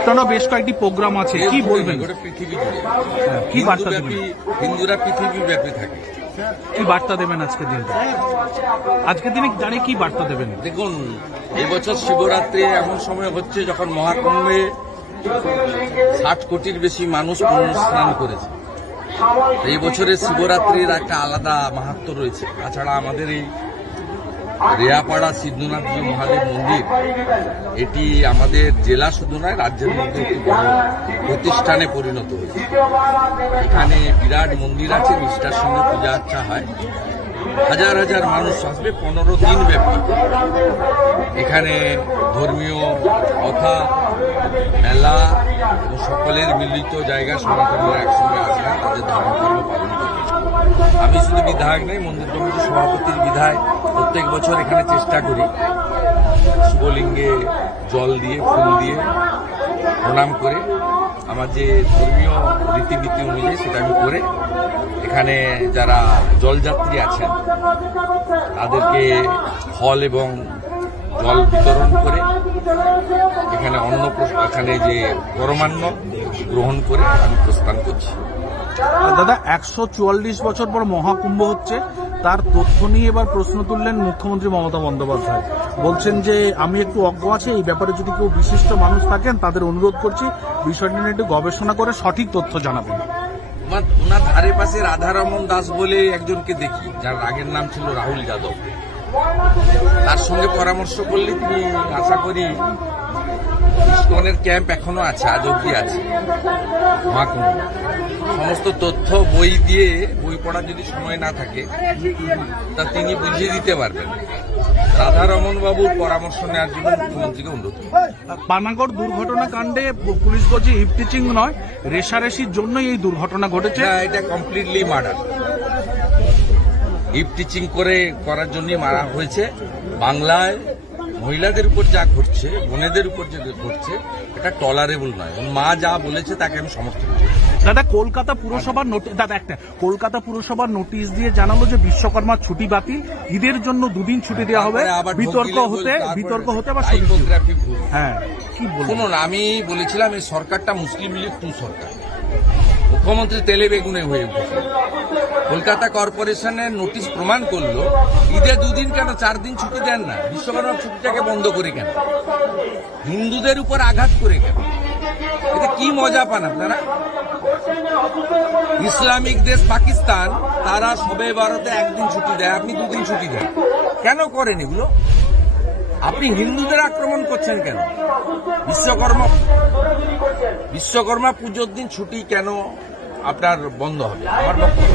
আপনারা বেশ কয়েকটি প্রোগ্রাম আছে, কি বলবেন? পৃথিবী জুড়ে কি বার্তা দেবেন? হিন্দুরা পৃথিবী ব্যাপী থাকে। কি বার্তা দেবেন আজকের দিনটা? আজকের দিনে দাঁড়িয়ে কি বার্তা দেবেন? দেখুন, এবছর শিবরাত্রি এমন সময় হচ্ছে যখন মহাকুম্ভে 60 কোটির বেশি মানুষ পুণ্য স্নান করেছে। এই বছরের শিবরাত্রির একটা আলাদা মাহাত্ম্য রয়েছে। তাছাড়া আমাদের এই রেয়াপাড়া সিদ্ধনাথজি মহাদেব মন্দির, এটি আমাদের জেলা শুধু নয়, রাজ্যের মধ্যে একটি বড় প্রতিষ্ঠানে পরিণত হয়েছে। এখানে বিরাট মন্দির আছে, নিষ্ঠার সঙ্গে পূজা আর্চা হয়। হাজার হাজার মানুষ আসবে 15 দিন ব্যাপী। এখানে ধর্মীয় কথা, মেলা এবং সকলের মিলিত জায়গা, সনাতনীরা একসঙ্গে আসবেন, তাদের ধর্মকর্ম পালন করবেন। আমি শুধু বিধায়ক নই, মন্দির কমিটির সভাপতির বিধায় প্রত্যেক বছর এখানে চেষ্টা করি শিবলিঙ্গে জল দিয়ে, ফুল দিয়ে প্রণাম করে আমার যে ধর্মীয় রীতিনীতি অনুযায়ী সেটা আমি করে এখানে যারা জলযাত্রী আছেন তাদেরকে ফল এবং জল বিতরণ করে এখানে এখানে যে পরমান্ন গ্রহণ করে আমি প্রস্থান করছি। দাদা, 144 বছর পর মহাকুম্ভ হচ্ছে, তার তথ্য নিয়ে এবার প্রশ্ন তুললেন মুখ্যমন্ত্রী মমতা বন্দ্যোপাধ্যায়। বলছেন যে আমি একটু অজ্ঞ আছি, এই ব্যাপারে যদি কেউ বিশিষ্ট মানুষ থাকেন তাদের অনুরোধ করছি বিষয়টি নিয়ে একটু গবেষণা করে সঠিক তথ্য জানাবেন। ওনার ধারে পাশে রাধারমন দাস বলে একজনকে দেখি, যার আগের নাম ছিল রাহুল যাদব। তার সঙ্গে পরামর্শ করলে তিনি আশা করি ইসকনের ক্যাম্প এখনো আছে, আজ অব্দি আছে। মহাকুম্ভ সমস্ত তথ্য বই দিয়ে, বই পড়ার যদি সময় না থাকে তা তিনি বুঝিয়ে দিতে পারবেন। রাধারমন বাবুর পরামর্শ নেওয়ার জন্য মুখ্যমন্ত্রীকে অনুরোধ। পানাগড় দুর্ঘটনা কাণ্ডে পুলিশ বলছে ইভটিচিং নয়, রেশারেশির জন্যই এই দুর্ঘটনা ঘটেছে। এটা কমপ্লিটলি মার্ডার। ইভটিচিং করার জন্যই মারা হয়েছে। বাংলায় মহিলাদের উপর যা ঘটছে, বোনেদের উপর যে ঘটছে, এটা টলারেবল নয়। মা যা বলেছে তাকে আমি সমর্থন করি। দাদা, কলকাতা পুরসভার নোটিশ দিয়ে জানালো যে বিশ্বকর্মার ছুটি বাতিল, ঈদের জন্য 2 দিন ছুটি দেওয়া হবে। বিতর্ক হতে বা হ্যাঁ, কি বলুন। আমি বলেছিলাম এই সরকারটা মুসলিম লীগ 2 সরকার। মুখ্যমন্ত্রী তেলে বেগুনে হয়ে উঠেছে। কলকাতা কর্পোরেশনের নোটিশ প্রমাণ করলো ঈদে 2 দিন কেন 4 দিন ছুটি দেন না? বিশ্বকর্মা ছুটিটাকে বন্ধ করে কেন? হিন্দুদের উপর আঘাত করে কেন? এতে কি মজা পান আপনারা? ইসলামিক দেশ পাকিস্তান, তারা শবে বারাতে 1 দিন ছুটি দেয়, আপনি 2 দিন ছুটি দেন। কেন করেন এগুলো? আপনি হিন্দুদের আক্রমণ করছেন কেন? বিশ্বকর্মা পুজোর দিন ছুটি কেন আপনার বন্ধ হবে? আমার বক্তব্য।